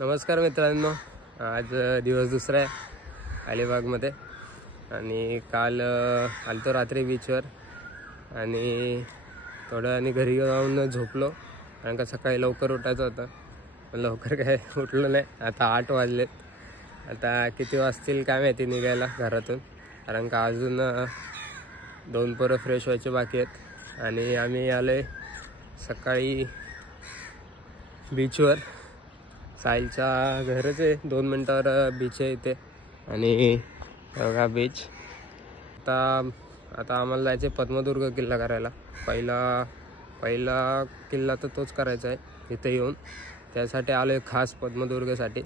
नमस्कार मित्रांनो, आज दिवस दुसरा आहे अलिबागमध्ये आणि काल आलतो रात्री बीचवर आणि थोडं आणि घरी जाऊन झोपलो कारण का सकाळी लवकर उठायचं होतं. पण लवकर काय उठलो नाही. आता 8 वाजलेत. आता किती वाजतील काय माहिती निघायला घरातून, कारण का अजून 2 पोरं फ्रेश व्हायचे बाकी आहेत आणि आम्ही आलोय सकाळी बीचवर. साहिलच्या घरच आहे, 2 मिनटावर बीच आहे इथे आणि बघा बीच. आता आम्हाला जायचं पद्मदुर्ग किल्ला करायला. पहिला किल्ला तर तोच करायचा आहे इथे येऊन. त्यासाठी आलो आहे खास पद्मदुर्गसाठी.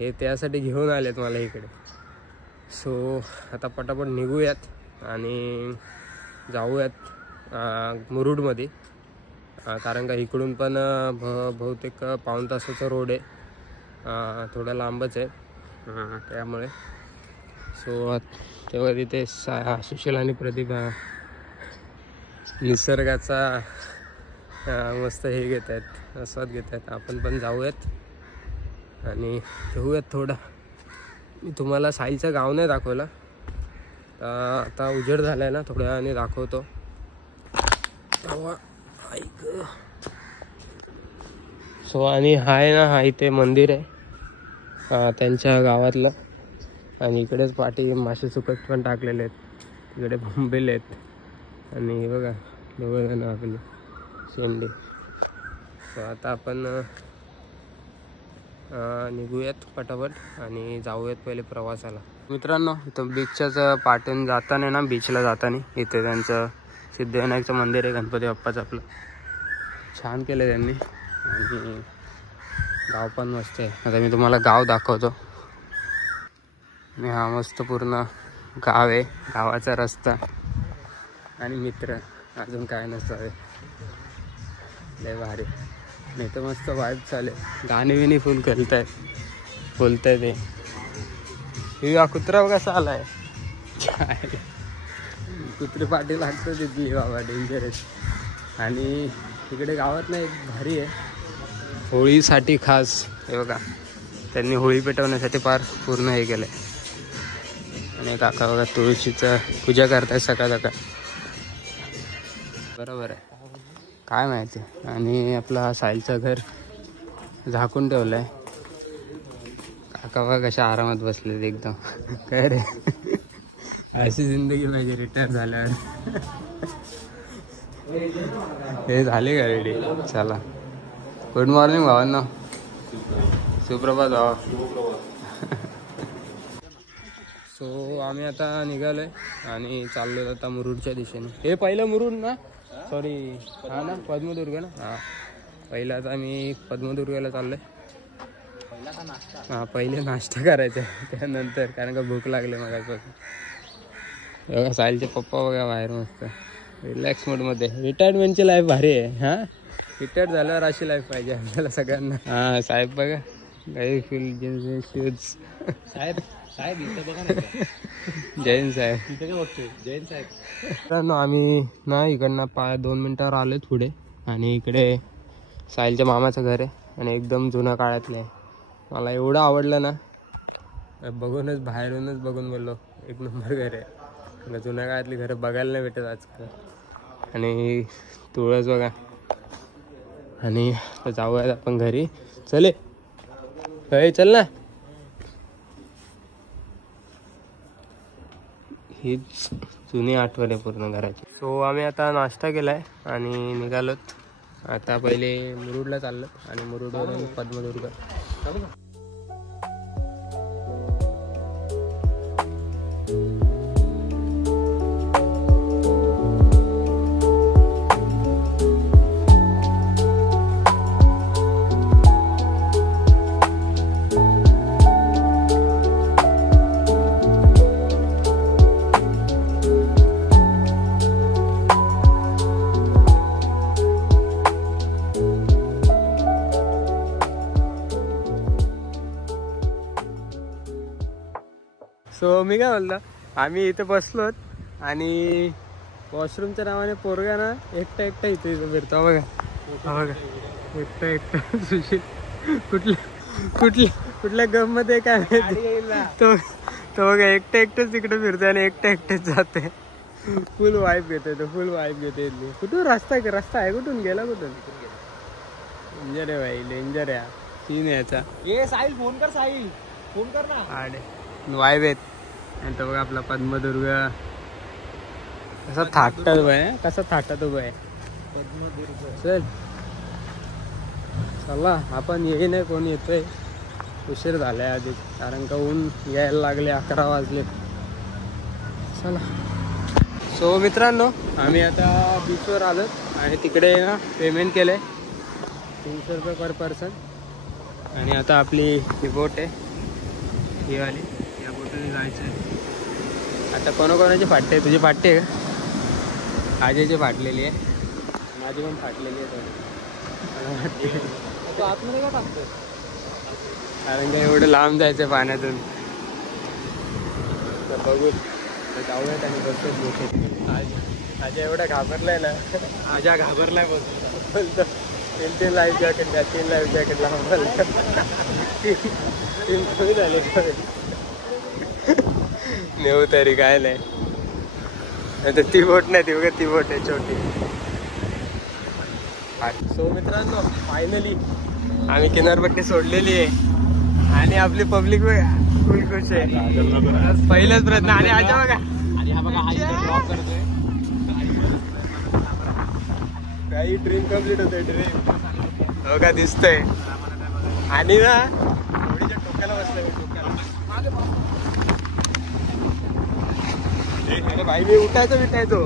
हे त्यासाठी घेऊन आलेत मला इकडे. सो आता पटापट निघूयात आणि जाऊयात मुरुडमध्ये, कारण का इकडून पण बहुतेक पाऊण तासाचा रोड आहे, थोडा लांबच आहे त्यामुळे. सो तेव्हा तिथे सुशील आणि प्रदीप निसर्गाचा मस्त हे घेत आहेत, आस्वाद घेत आहेत. आपण पण जाऊयात आणि घेऊयात थोडं. मी तुम्हाला साईचं गाव नाही दाखवलं, आता उजेड झाला आहे ना, थोड्या वेळाने दाखवतो. सो आणि हाय ना, हा इथे मंदिर आहे त्यांच्या गावातलं आणि इकडेच पाठी मासे सुकट पण टाकलेले आहेत, तिकडे बोंबेले आहेत आणि बघा दोघं जण आपले शेंडे. सो आता आपण निघूयात पटापट आणि जाऊयात पहिले प्रवासाला. मित्रांनो, इथं बीचच्याच पाठून जाताना ना, बीचला जाताना इथे त्यांचं सिद्धिविनायकचं मंदिर आहे, गणपती बाप्पाचं. आपलं छान केलं त्यांनी आणि गाव पण मस्त आहे. आता मी तुम्हाला गाव दाखवतो. आणि हा मस्त पूर्ण गाव आहे, गावाचा रस्ता आणि मित्र, अजून काय नसतं. लय भारी. नाही तर मस्त वाईब चालेल, गाणी बिणी फुल बोलताय ते. हा कुत्रा कसा आलाय, कुत्री पाठी लागतं तिथली बाबा, डेंजरस. आणि इकडे गावात ना एक भारी आहे, होळीसाठी खास. हे बघा, त्यांनी होळी पेटवण्यासाठी पूर्ण हे केलं आहे. आणि काका बघा तुळशीचं पूजा करतायत सकाळ सकाळ. बरोबर आहे, काय माहिती. आणि आपला साहिलचं घर झाकून ठेवलं आहे. काका बघा कशा आरामात बसलेत एकदम. काय रे, अशी जिंदगी पाहिजे रिटायर झाल्यावर. हे झाले का रेडी? चला, गुड मॉर्निंग भावांना, सुप्रभात भावा. सो आम्ही आता निघालोय आणि चाललोय आता मुरुडच्या दिशेने. हे पहिलं मुरुड ना, सॉरी हा ना, पद्मदुर्ग ना. हां, पहिला आता आम्ही पद्मदुर्गला चाललोय. हां, पहिले नाश्ता करायचा आहे त्यानंतर, कारण का भूक लागली मगापासून. बघा साहिलचे पप्पा बघा बाहेर मस्त रिलॅक्स मोडमध्ये. रिटायरमेंटची लाईफ भारी आहे. हां, रिटायर्ड झाल्यावर अशी लाईफ पाहिजे आपल्याला सगळ्यांना. हां, साहेब बघा काही फुल शूज. साहेब साहेब बघा जैन साहेब, जैन साहेब. मित्रांनो, आम्ही ना इकडनं 2 मिनटावर आलो पुढे आणि इकडे साहिलच्या मामाचं घर आहे आणि एकदम जुन्या काळातलं आहे. मला एवढं आवडलं ना, बघूनच बाहेरूनच बघून बोललो एक नंबर घर आहे. जुन्या काळातली घरं बघायला नाही भेटत आजकाल. आणि तुळस बघा. आणि जाऊयात आपण घरी. चले चल ना. हीच जुनी आठवण आहे पूर्ण घराची. सो आम्ही आता नाश्ता केलाय आणि निघालोत. आता पहिले मुरुडला चाललो आणि मुरुडवरून पद्मदुर्ग. सो मी काय बोलतो, आम्ही इथे बसलोत आणि वॉशरूमच्या नावाने पोरगा ना एकटा इथे फिरतो. बघा बघा, एकटा सुशील कुठलं कुठल्या गम मध्ये काय माहिती. तो बघा एकटेच तिकडे फिरतोय आणि एकटेच जाते. फुल वाईफ घेतोय तो, फुल वाईफ घेते. कुठून रस्ता आहे कुठून गेला कुठून. डेंजर आहे भाई, डेंजर आहे सीन आहे याचा. ये साहिल फोन कर, साहिल फोन कर ना. वाईफ आहेत. आणि तो बघा आपला पद्मदुर्ग कसा थाटतात बाय, कसा थाटत उभा आहे पद्मदुर्ग. चला आपण येई नाही, कोण येतोय. उशीर झालाय आधी, कारण का ऊन यायला लागले, 11 वाजले. चला. सो मित्रांनो, आम्ही आता बीचवर आलो आणि तिकडे ना पेमेंट केलंय 300 रुपये पर पर्सन. आणि आता आपली ही बोट आहे ही वाली, या बोटीने जायचं आहे. आता कोणाकोणाची फाटते, तुझी फाटते आहे का. आजीची फाटलेली आहे, माझी पण फाटलेली आहे थोडी. तो आतमध्ये का टाकतोय, कारण का एवढं लांब जायचं पाण्यातून. तर बघू जाऊयात आणि बसतोच बोटीत. आजा एवढा घाबरलाय ना, आजा घाबरलाय बोलतो. 3 लाईफ जॅकेट घ्या, 3 लाईफ जॅकेट लावून 3 कमी झाले. नेऊ तरी काय नाही. ती बोट नाही, ती बघा ती बोट आहे छोटी. सो मित्रांनो, फायनली आम्ही किनारपट्टी सोडलेली आहे आणि आपली पब्लिक फुल खुश आहे. पहिलाच प्रयत्न. आणि आजा बघा, आणि हा बघा हा इथं ड्रॉप करतोय. काही ड्रीम कम्प्लीट होतोय, ड्रीम बघा दिसतंय. आणि ना होडीच्या टोक्याला बसलोय, अरे भाई मी उठायचो.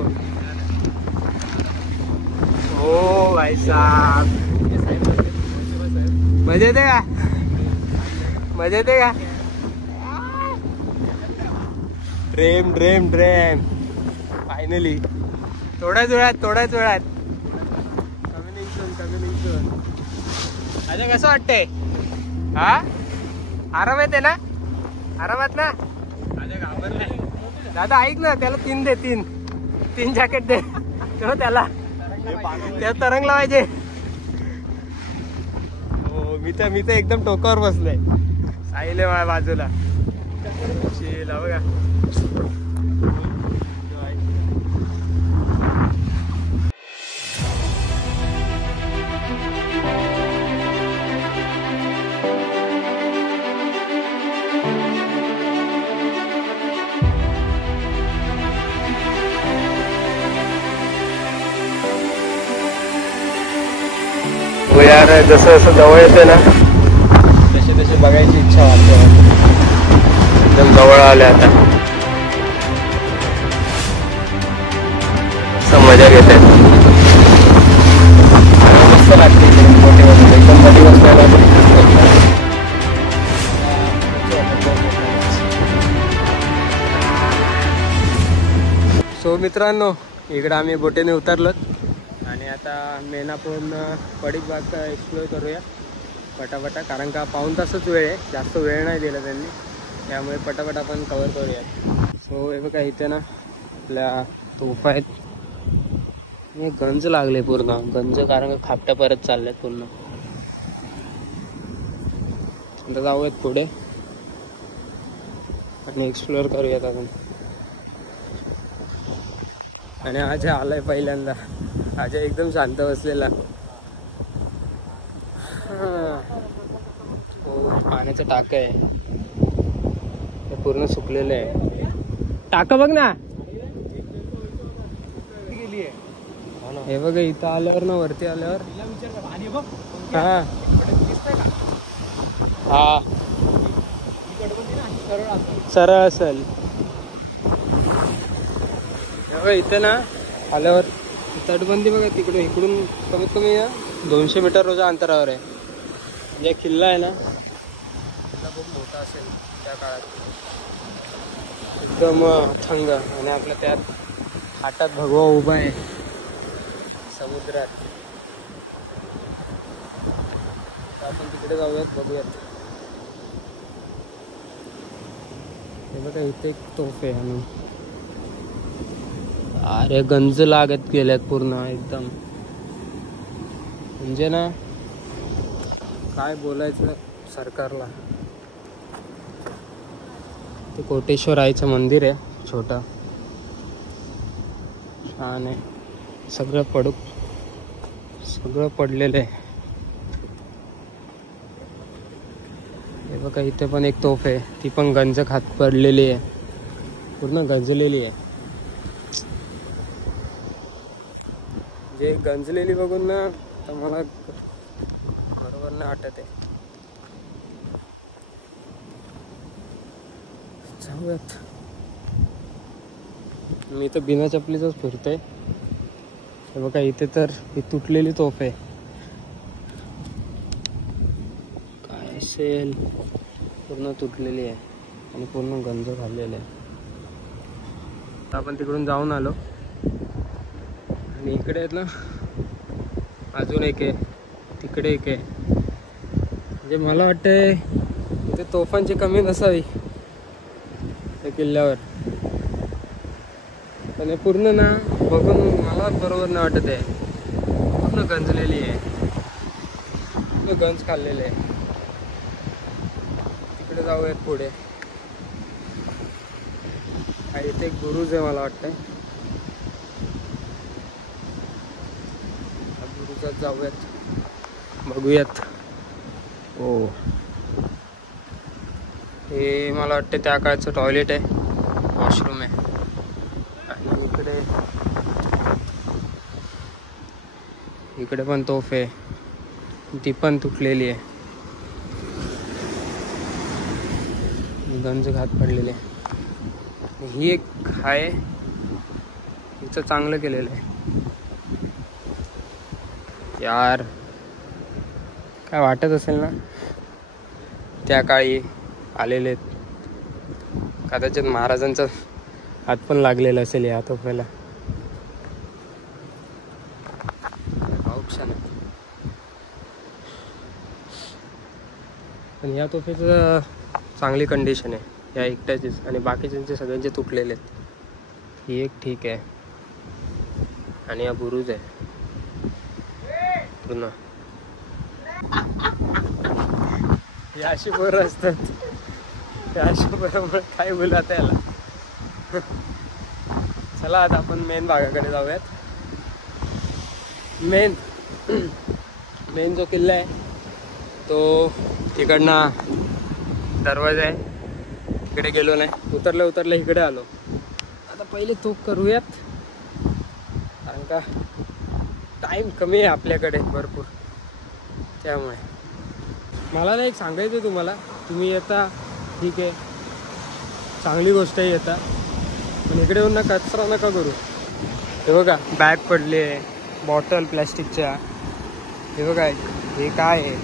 ओ भाई साहब, मजा येते का, मजा येते का. ड्रेम फायनली थोड्याच वेळात कम्युनिकेशन. अरे कसं वाटतंय, हा आराम येते ना, आरामात ना. अरे घाबरलाय दादा, ऐक ना, त्याला 3 दे, 3 जॅकेट दे त्याला तरंग लावायचे. हो मी तर एकदम टोकावर बसलोय. साहिल आहे माझ्या बाजूला. शिला बघा. हो यार, जसं जवळ येते ना तसे बघायची इच्छा वाटते. एकदम जवळ आले आता, मजा घेत आहेत. मस्त लागते बोटीमध्ये, एकदम मध्ये बसल्याला. सो मित्रांनो, इकडं आम्ही बोटीने उतरलो आणि आता मेनापूर्ण पडीक बाग एक्सप्लोर करूया पटापटा. कारण का 1.5 तासच वेळ आहे, जास्त वेळ नाही दिला त्यांनी, त्यामुळे पटापट आपण कव्हर करूया. सो हे बघा इथे ना आपल्या तोफा आहेत. हे गंज लागले पूर्ण, गंज, कारण का खापट्या परत चालल्यात पूर्ण. आता जाऊयात पुढे आणि एक्सप्लोर करूयात आपण. आणि आजा आलाय पहिल्यांदा. आजा एकदम शांत बसलेला. पाण्याचं टाक आहे, ते पूर्ण सुकलेलं आहे. टाका बघ ना, हे बघ इथं आल्यावर ना, वरती आल्यावर हा हा सरळ असेल. इथं ना आल्यावर तटबंदी बघा, तिकडून इकडून कमीत कमी 200 मीटर रोजा अंतरावर आहे. म्हणजे किल्ला आहे ना, किल्ला खूप मोठा असेल त्या काळात, एकदम थंग. आणि आपल्या त्यात हातात भगवा उभा आहे समुद्रात. आपण तिकडे जाऊयात, बघूयात. हे बघा इथे एक तोफ आहे. आणि अरे गंज लागत गेल्यात पूर्ण एकदम, म्हणजे ना काय बोलायचं सरकारला. ते कोटेश्वराईचं मंदिर आहे छोटं, छान आहे. सगळं पडलेलं आहे. हे बघा इथे पण एक तोफ आहे, ती पण गंज खात पडलेली आहे, पूर्ण गंजलेली आहे. जे गंजलेली बघून ना तर मला बरोबर नाही वाटत आहे. जाऊयात. मी तर बिना चपलीचंच फिरतोय. हे बघा इथे तर ही तुटलेली तोफ आहे. काय असेल, पूर्ण तुटलेली आहे आणि पूर्ण गंज झालेलं आहे. आता आपण तिकडून जाऊन आलो आणि इकडे आहेत ना अजून एक आहे, तिकडे एक आहे. म्हणजे मला वाटतंय इथे तोफांची कमी नसावी त्या किल्ल्यावर, पण हे पूर्ण ना बघून मला बरोबर नाही वाटत आहे. पूर्ण गंजलेली आहे, पूर्ण गंज खाल्लेले आहे. तिकडे जाऊयात पुढे. हा इथे एक बुरुज आहे मला वाटतंय. बुरुजात जाऊयात, बघूयात. हो, हे मला वाटतं त्या काळचं टॉयलेट आहे, वॉशरूम आहे. आणि इकडे पण तोफ आहे, ती पण तुटलेली आहे, गंज घात पडलेले. ही एक आहे, हिचं चांगलं केलेलं आहे यार. काय वाटत असेल ना त्या काळी आलेले, कदाचित महाराजांचा हात पण लागलेला असेल या तोफेला. ऑप्शन आहे पण या तोफेचं चांगली कंडिशन आहे, या एकट्याचीच, आणि बाकीच्यांचे सगळ्यांचे तुटलेले आहेत. ही एक ठीक आहे. आणि हा बुरुज आहे पूर्ण. ही अशी बरं असतात, त्या अशी बरोबर काय बोलत याला. चला आता आपण मेन भागाकडे जाऊयात. मेन जो किल्ला आहे तो तिकडनं दरवाजा आहे, इकडे गेलो नाही, उतरलं इकडे आलो. आता पहिले तो करूयात, कारण का टाईम कमी आहे आपल्याकडे भरपूर. त्यामुळे मला ना एक सांगायचं तुम्हाला, तुम्ही येता ठीक आहे, चांगली गोष्ट आहे येता, पण इकडे येऊन ना कचरा नका करू. हे बघा बॅग पडले, बॉटल प्लॅस्टिकच्या. हे बघा हे काय आहे,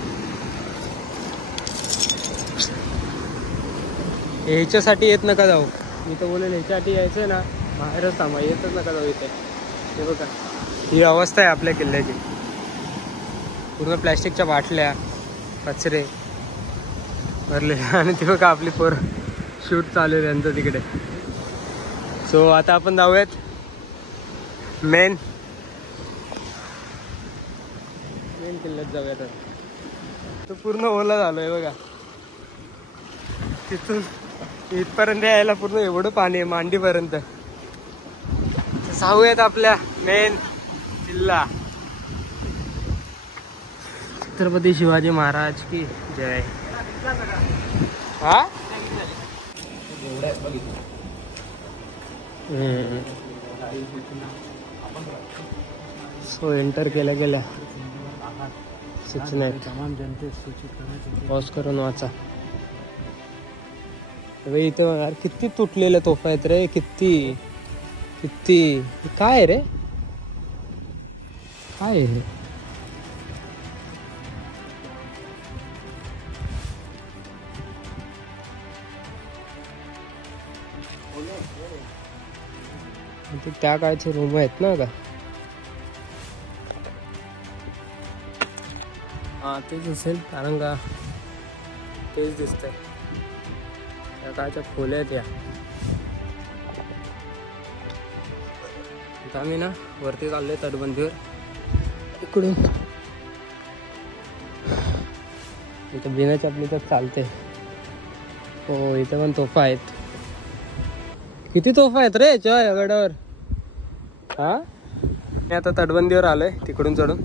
ह्याच्यासाठी येत नका जाऊ. मी तर बोलेल ह्याच्यासाठी यायचं आहे ना बाहेरच थांबा, येतच नका जाऊ इथे. हे बघा ही अवस्था आहे आपल्या किल्ल्याची, पूर्ण प्लॅस्टिकच्या बाटल्या, कचरे भरले. आणि ते बघा आपली शूट चालू आहे त्यांचं तिकडे. सो आता आपण जाऊयात मेन किल्ल्यात जाऊयात. तो पूर्ण ओला झालोय बघा, तिथून इथपर्यंत यायला पूर्ण एवढं पाणी आहे मांडीपर्यंत. जाऊयात आपल्या मेन किल्ला. छत्रपती शिवाजी महाराज की जय. हा सो एंटर केल्या गेल्या सूचना पॉज करून वाचा. इथं यार किती तुटलेल्या तोफा आहेत रे, किती काय रे, काय आहे? ते त्या काळचे रूम आहेत ना का? हा तेच असेल, कारण का तेच दिसतंय. त्या काळच्या खोल्या आहेत या. आता आम्ही ना वरती चाललोय तटबंदीवर. इकडून इथं बिना चपलीच चालते. हो इथे पण तोफा आहेत. किती तोफा आहेत रे या गडावर. हा मी आता तटबंदीवर आलोय तिकडून चढून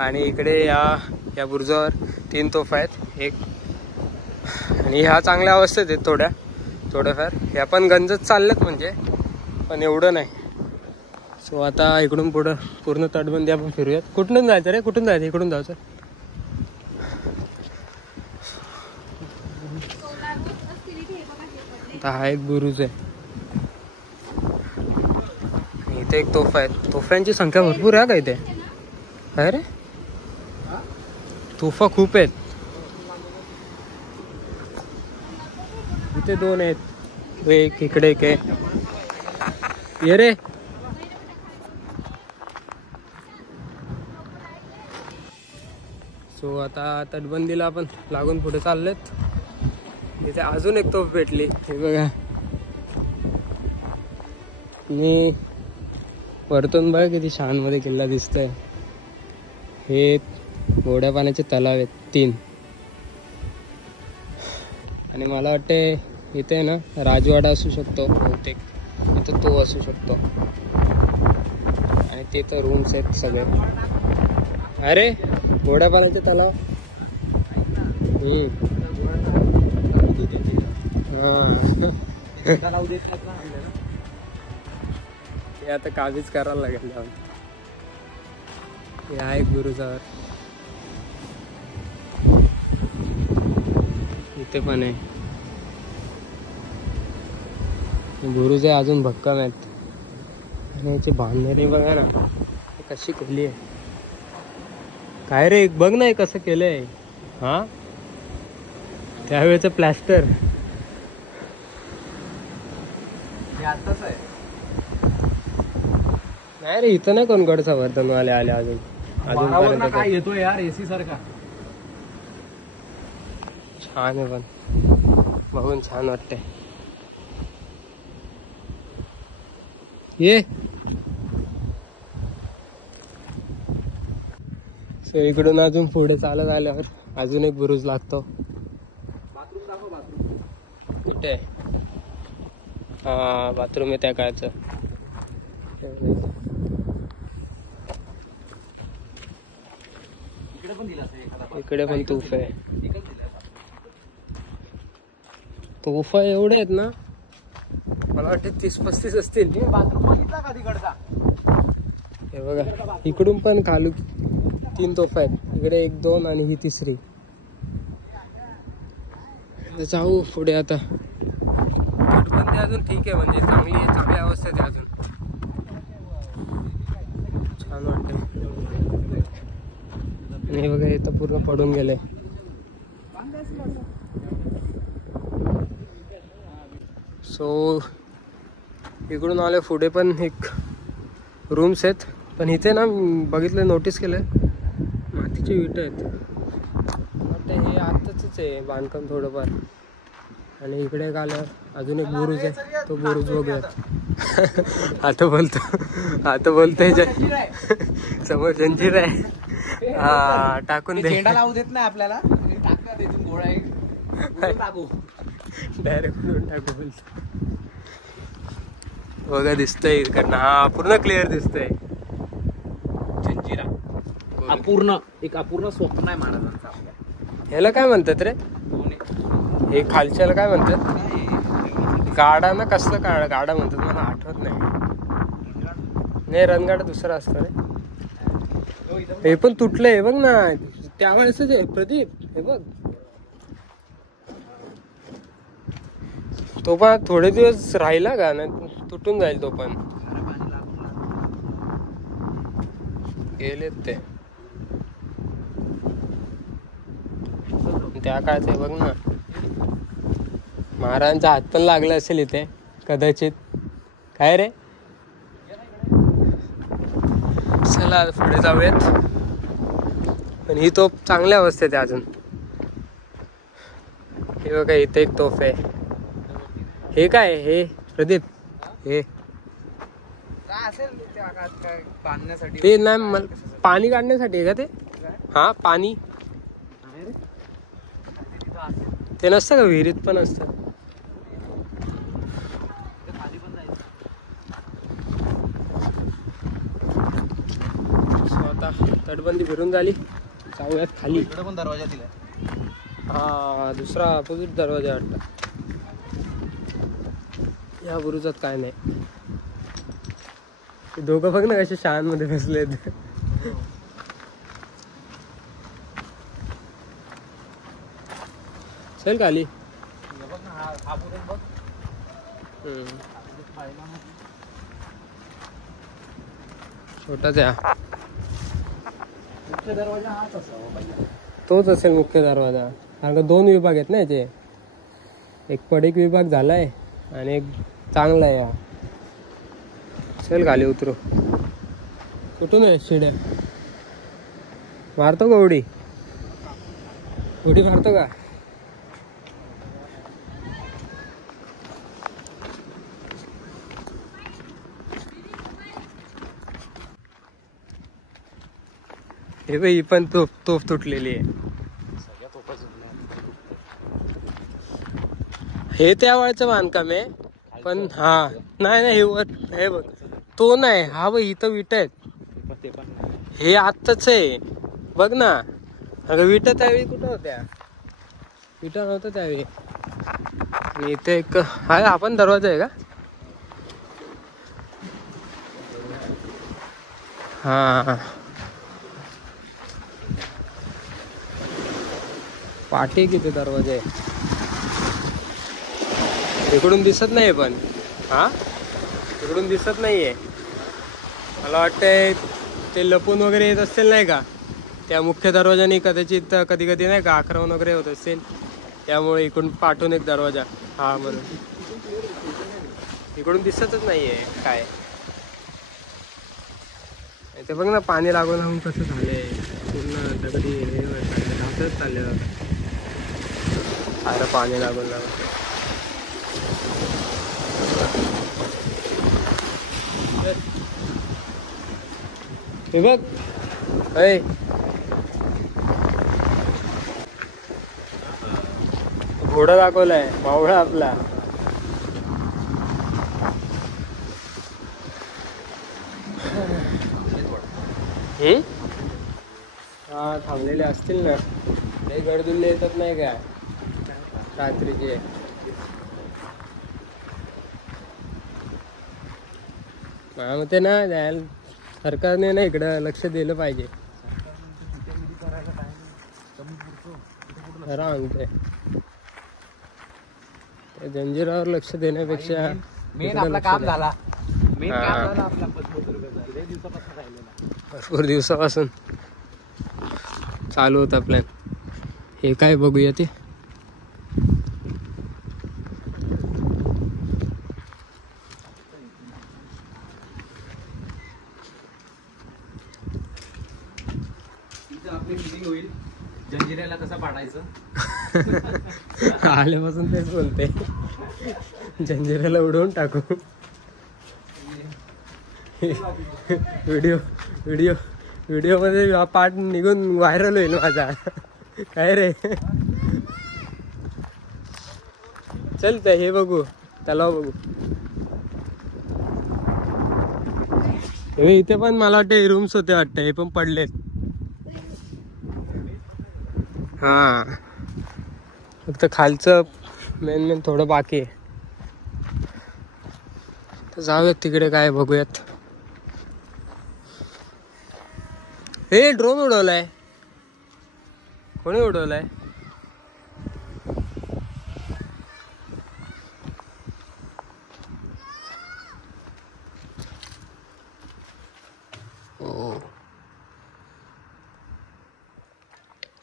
आणि इकडे या बुरुजावर 3 तोफा आहेत. एक आणि ह्या चांगल्या अवस्थेत आहेत थोड्याफार. ह्या पण गंजत चालल्यात म्हणजे, पण एवढं नाही. सो आता इकडून पुढं पूर्ण तटबंदी आपण फिरूयात. कुठून जायचं रे, कुठून जायचं? इकडून जायचं. आता हा एक बुरुज आहे. इथे एक तोफा आहे. तोफ्यांची संख्या भरपूर आहे का इथे? काय रे, तोफा खूप आहेत. इथे 2 आहेत. एक इकडे एक आहे. ये रे. सो आता तटबंदीला आपण लागून पुढे चाललेत. इथे अजून एक तोफ भेटली. हे बघा. आणि वरतून बघा किती छान मध्ये किल्ला दिसतोय. हे गोड्या पाण्याचे तलाव आहेत 3. आणि मला वाटते इथे ना राजवाडा असू शकतो बहुतेक. इथं तो असू शकतो. आणि ते तर रूम्स आहेत सगळे. अरे गोड्या पाण्याचे तलाव. ते आता काबीज करायला लागेल जाऊन. हे आहे बुरुजावर. इथे पण आहे बुरुज आहे. अजून भक्कम आहेत. आणि याची बांधणी बघा ना कशी केली आहे. काय रे बघ ना कसं केलंय. हा त्यावेळेचं प्लॅस्टर. नाही रे इथं नाही कोण गडचा वर्धन आले अजून काय येतो यार एसी सारखा. छान आहे पण बघून छान वाटतंय. ये सो इकडून अजून पुढे चालत आल्यावर अजून एक बुरुज लागतो. बाथरूम दाखव. बाथरूम कुठे? हा बाथरूम आहे त्या काळचं. इकडे पण तोफा आहे. तोफा एवढे आहेत ना मला वाटते 30-35 असतील. बाथरूम बघितला का तिकडचा? हे बघा इकडून पण खालू 3 तोफा आहेत. इकडे 1, 2 आणि ही 3री. जाऊ पुढे आता. तटबंदी अजून ठीक आहे म्हणजे चांगल्या अवस्थेत आहे अजून. छान वाटतंय. आणि हे बघा इथं पूर्ण पडून गेले. सो इकडून आले पुढे पण एक रूम्स आहेत. पण इथे ना बघितलं नोटीस केलं मातीची विटा आहेत. वाटतं हे आत्ताच आहे बांधकाम थोडंफार. आणि इकडे एक आल्यावर अजून एक बुरुज आहे. तो बुरुज बघूयात. आता बोलतोय समोर जंजीर आहे. हा टाकून दे. चेंडा लावू देत नाही आपल्याला. गोळा टाकू डायरेक्ट टाकू बोलतो. बघा दिसतंय इकडनं. हा पूर्ण क्लिअर दिसतंय. जंजिरा एक अपूर्ण स्वप्न आहे महाराजांचा. ह्याला काय म्हणतात रे? हे खालच्याला काय म्हणतात? गाडा ना कसलं गाडा म्हणतात मला आठवत नाही. रणगाडा दुसरा असतो रे. हे पण तुटलंय बघ ना त्यावेळेसच आहे प्रदीप. हे बघ तो पण थोडे दिवस राहिला का ना तुटून जाईल. तो पण गेलेत ते त्या काळात. बघ ना महाराजांचा हात पण लागला असेल इथे कदाचित. काय रे चला पुढे जाऊयात. पण ही तोफ चांगल्या अवस्थेत आहे अजून. हे बघा इथे एक तोफ आहे. हे काय हे प्रदीप? हे बांधण्यासाठी ते नाही पाणी काढण्यासाठी आहे का ते? हा पाणी. ते नसतं का विहिरीत पण असतं. आता तटबंदी फिरून झाली, जाऊयात खाली. इकडे पण दरवाजा दिलाय. हा दुसरा अपोजिट दरवाजा वाटतं. या बुरुजात काय नाही. ते दोघं बघ ना कसे शाळांमध्ये बसलेत. चल खाली. बघ ना हा बुरुज बघ. छोटाच आहे. मुख्य दरवाजा हाच असावा पाहिजे. तोच असेल मुख्य दरवाजा, कारण का 2 विभाग आहेत ना याचे. एक पडीक विभाग झालाय आणि एक चांगला आहे. चल खाली उतरू. कुठून आहे शिड्या? मारतो का उडी? उडी मारतो का? हे बाई पण तोफ तुटलेली आहे. सगळ्या तोफा जुळल्या. हे त्या वळचं बांधकाम आहे. पण हा नाही हे बघ तो नाही. हा बघ इथं विटा आहेत. ते पण हे आत्ताच आहे बघ ना. अगं विटा त्यावेळी कुठं होत्या? विटा नव्हत्या त्यावेळी. आणि इथे एक हा पण दरवाजा आहे का? हा पाठी किती दरवाजे आहे. इकडून दिसत नाही पण. हा इकडून दिसत नाहीये. मला वाटतंय ते लपून वगैरे येत असतील नाही का, त्या मुख्य दरवाजाने कदाचित कधी कधी नाही का आक्रमण वगैरे होत असेल, त्यामुळे इकडून पाठवून एक दरवाजा. हा म्हणून इकडून दिसतच नाहीये काय. ते बघ ना पाणी लागून लागून कसं झालंय पूर्ण. दगडी घासच चालले जातात. अरे पाणी लागून लागून. हे बघ अय घोडा दाखवलाय मावळा आपला. हा थांबलेले असतील ना. ते गडदुल्ले येतात नाही का रात्रीचे. मला मग ते ना जायला सरकारने ना इकडं लक्ष दिलं पाहिजे. खरं सांगते त्या जंजिरावर लक्ष देण्यापेक्षा मेन आपला काम झाला. मेन काम झाला आपला. 50 दिवसापासून राहिलेला. भरपूर दिवसापासून चालू होता प्लॅन. हे काय बघूया ते. आपली फिलिंग होईल जंजिऱ्याला कसं पाडायचं. आल्यापासून तेच बोलते. जंजिऱ्याला उडवून टाकू. व्हिडिओ व्हिडिओ व्हिडिओ मध्ये हा पार्ट निघून व्हायरल होईल माझा. काय रे चल ते हे बघू, तलाव बघू. इथे पण मला वाटतं रूम्स होते वाटतं. हे पण पडलेत. हा फक्त खालचं मेन थोडं बाकी आहे. तर जाऊयात तिकडे काय बघूयात. हे ड्रोन उडवलाय. कोणी उडवलाय?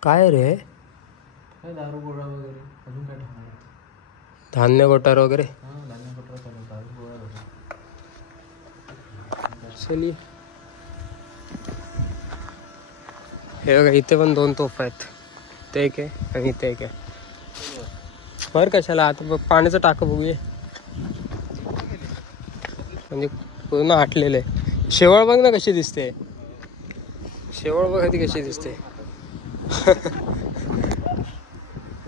काय रे? दारू गोळा वगैरे अजून काय धान्य कोठार वगैरे. धान्य कोठार चालू. दारू गोळा चली. हे बघा इथे पण 2 तोफ आहेत. ते एक आहे आणि इथे एक आहे. बर कशाला आता पाण्याचं टाकं बघूया. म्हणजे पूर्ण आटलेलं आहे. शेवाळ बघ ना कशी दिसते. शेवाळ बघ ती कशी दिसते.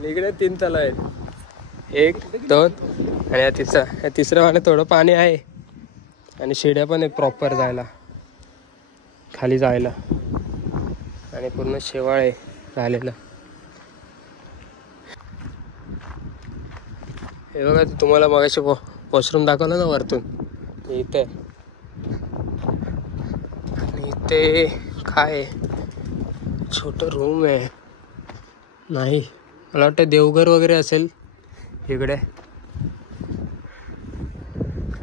इकडे 3 तलाव आहेत, 1 2 आणि या तिसऱ्या वाले थोडं पाणी आहे आणि शिड्या पण आहेत प्रॉपर जायला, खाली जायला, आणि पूर्ण शेवाळ आहे झालेलं. हे बघा तुम्हाला मगाशी वॉशरूम दाखवलं ना वरतून, इथे आणि इथे काय छोटं रूम आहे, नाही मला वाटतं देवघर वगैरे असेल इकडे.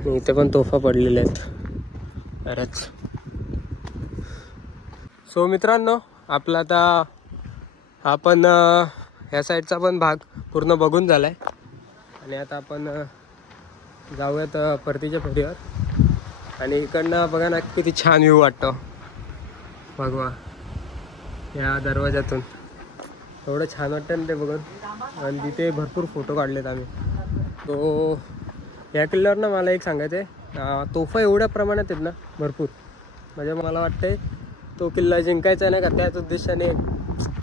इथे पण तोफा पडलेल्या आहेत बऱ्याच. सो मित्रांनो, आपला आता आपण ह्या साईडचा पण भाग पूर्ण बघून झालाय आणि आता आपण जाऊयात परतीच्या फेरीवर. आणि इकडनं बघा ना किती छान व्ह्यू वाटतो, भगवा या दरवाजातून एवढं छान वाटतं ना ते बघून. आणि तिथे भरपूर फोटो काढलेत आम्ही. तो या किल्ल्यावर ना मला एक सांगायचं आहे, तोफा एवढ्या प्रमाणात आहेत ना भरपूर, म्हणजे मला वाटतंय तो किल्ला जिंकायचा नाही का त्याच उद्देशाने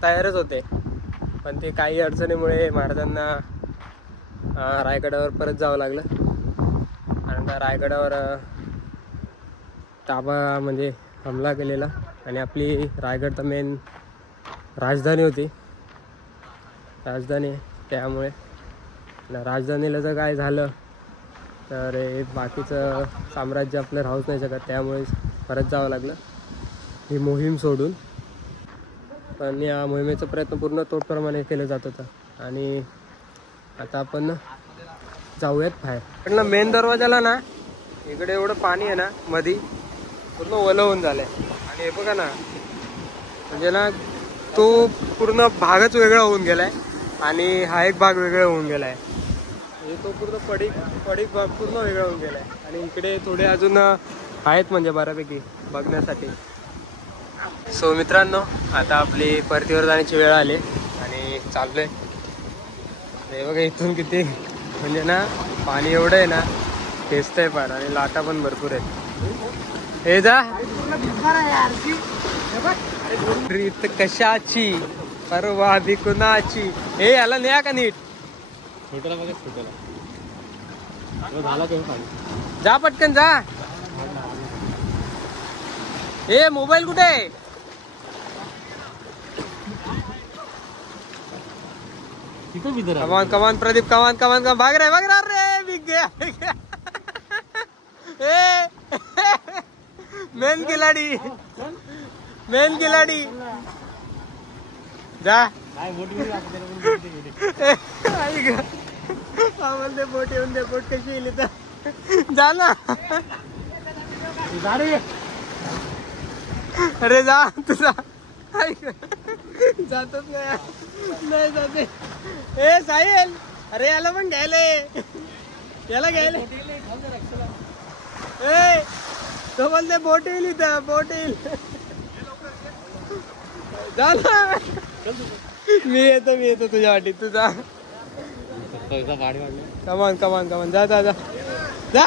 तयारच होते. पण ते काही अडचणीमुळे महाराजांना रायगडावर परत जावं लागलं. कारण का रायगडावर ताबा म्हणजे हमला केलेला आणि आपली रायगड तर मेन राजधानी होती, राजधानी, त्यामुळे राजधानीला जर काय झालं तर बाकीचं साम्राज्य आपलं राहूच नाही शकत, त्यामुळे परत जावं लागलं ही मोहीम सोडून. पण या मोहिमेचा प्रयत्न पूर्ण तोडप्रमाणे केलं जात होता. आणि आता आपण जाऊयात बाहेर. पण मेन दरवाजाला ना इकडे एवढं पाणी आहे ना मधी, पूर्ण ओलं होऊन झालंय. आणि हे बघा ना, म्हणजे ना तो पूर्ण भागच वेगळा होऊन गेलाय आणि हा एक भाग वेगळा होऊन गेलाय. म्हणजे तो पूर्ण पडीक भाग पूर्ण वेगळा होऊन गेलाय. आणि इकडे थोडे अजून आहेत म्हणजे बऱ्यापैकी बघण्यासाठी. सो मित्रांनो, आता आपली परतीवर जाण्याची वेळ आली आणि चाललोय. हे बघा इथून किती म्हणजे ना पाणी एवढं आहे ना, खेचतंय पार आणि लाटा पण भरपूर आहेत. हे जा रीत कशाची परवा भी कुणाची. हे याला न्या का नीट, छोट्याला बघा, छोट्याला झाला जा पटकन जा. हे मोबाईल कुठे आहे? कमान कमान प्रदीप, कमान कमान कमान, भाग रे रे, बिग गया मेन खिलाडी, मेन खिलाडी जा. बोलते बोट येऊन दे, बोट कशी येईल तर जा ना. अरे जा तुझा, जातच नाही जाते. ए साहिल, अरे याला पण घ्यायला, याला घ्यायला. ए तो बोलते बोट येईल इथं, बोट येईल. जा ना, मी येतो तुझ्या वाटीत, तुझा कमान कमान कमान, जा जा जा जा.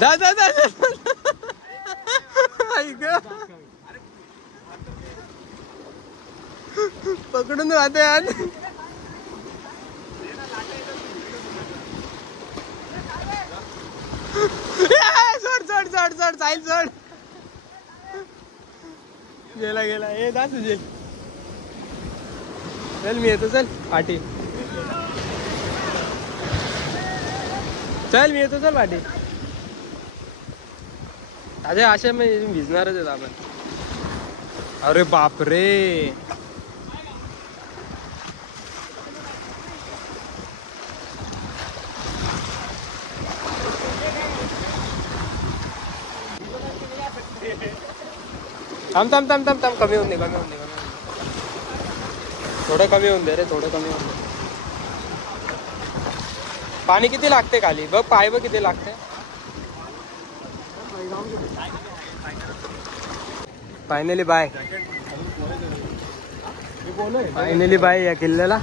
जा जा जा पकडून राहते आज. सोड सोड सोड सोड साहिल सोड. गेला गेला. हे जा तुझे, चल मी येतो, चल पाठी, चल मी येतो, चल पाठी. अरे अशा म्हणजे भिजणारच आहेत आपण. अरे बापरे, थांब थांब थांब थांब थांब, कमी होऊन दे, कमी होऊन दे, थोडं कमी होऊन दे रे, थोडं कमी होऊन दे. पाणी किती लागते खाली बघ, पाय बघ किती लागते. फायनली बाय, फायनली बाय या किल्ल्याला.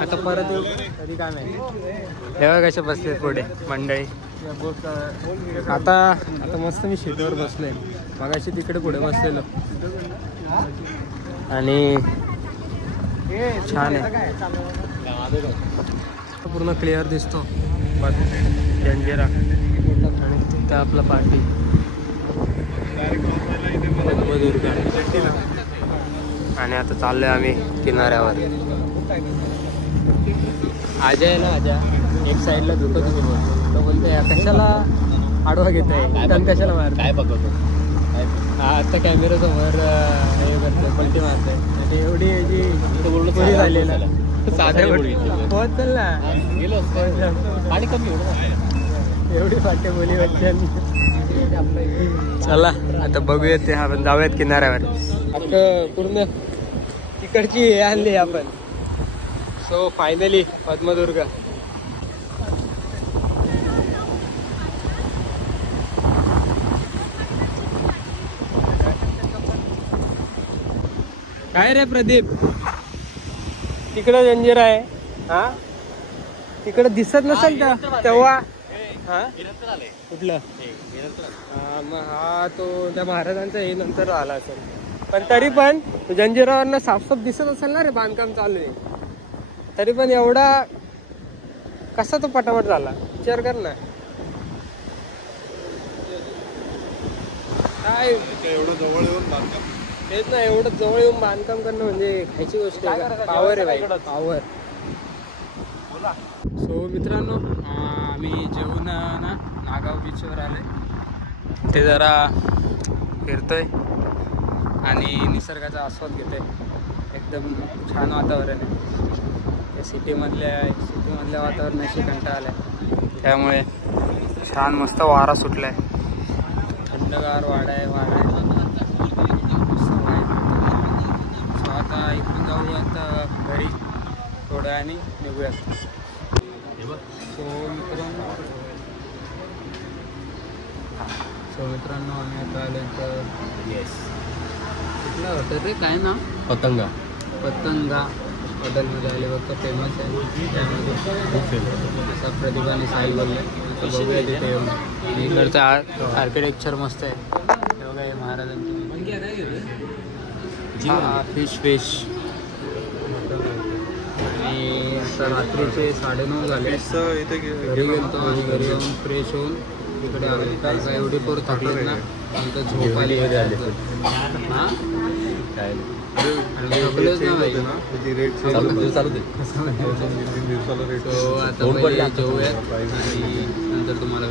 आता परत येऊ कधी काय नाही. तेव्हा कसे बसलेत पुढे मंडळी. आता आता मस्त मी सीटवर बसलोय. मगाशी तिकडे पुढे बसलेलो आणि छान आहे. पूर्ण क्लिअर दिसतो जंजिरा आणि तिथं आपला पार्टी आणि आता चाललोय आम्ही किनाऱ्यावर. आजा आहे ना, आजा एक साईडला दुखत होती बोलतो. तो बोलतोय कशाला आडवा घेत आहे, टन कशाला मार काय बघतो. आता कॅमेरा समोर हे करतोय, पलटी मारतोय आणि एवढी याची पुरी झाली ना. साध्या होत चल ना, पाणी कमी एवढी वाटते बोली बच्चन. चला आता बघूयात ते आपण जाऊयात किनाऱ्यावर. आता पूर्ण तिकडची हे आणली आपण. So finally Padmadurg. काय रे प्रदीप, तिकडं जंजिरा आहे. हा तिकडं दिसत नसेल का तेव्हा. हा कुठलं मग हा तो त्या महाराजांचा हे नंतर आला असेल. पण तरी पण जंजिरावरनं साफसाफ दिसत असेल ना रे, बांधकाम चालू आहे. तरी पण एवढा कसा तो पटापट झाला विचार कर ना. काय एवढं जवळ येऊन बांधकाम, तेच ना, एवढं जवळ येऊन बांधकाम करणं म्हणजे खायची गोष्ट आहे. पावर आहे बाई, पावर. सो मित्रांनो, आम्ही जेवून ना नागाव बीचवर आलोय. ते जरा फिरतोय आणि निसर्गाचा आस्वाद घेतोय. एकदम छान वातावरण आहे. सिटीमधल्या वातावरणाशी कंटाळा आलाय. त्यामुळे छान मस्त वारा सुटलाय, थंडगार वारा आहे. मस्त वाईट. सो आता इकडून जाऊ आता घरी थोड्या आणि निघूयात. सो मित्रांनो आम्ही आता आलो तर कुठलं हॉटेल रे, काय ना, पतंगा हॉटेलमध्ये आले. बघतो फेमस आहे त्यामध्ये. असं प्रदीप आणि साहिल बोलले. बघूया तिथे येऊन. इकडचं आर्किटेक्चर मस्त आहे. हे बघा हे महाराजांची फिश. आणि आता रात्रीचे 9:30 झाले. घरी गेलतो आणि घरी येऊन फ्रेश होऊन तिकडे आलो. काय एवढी पोर थकलेत ना, नंतर झोप आली. हां थकलोच ना भाई. आता जेवूयात आणि नंतर तुम्हाला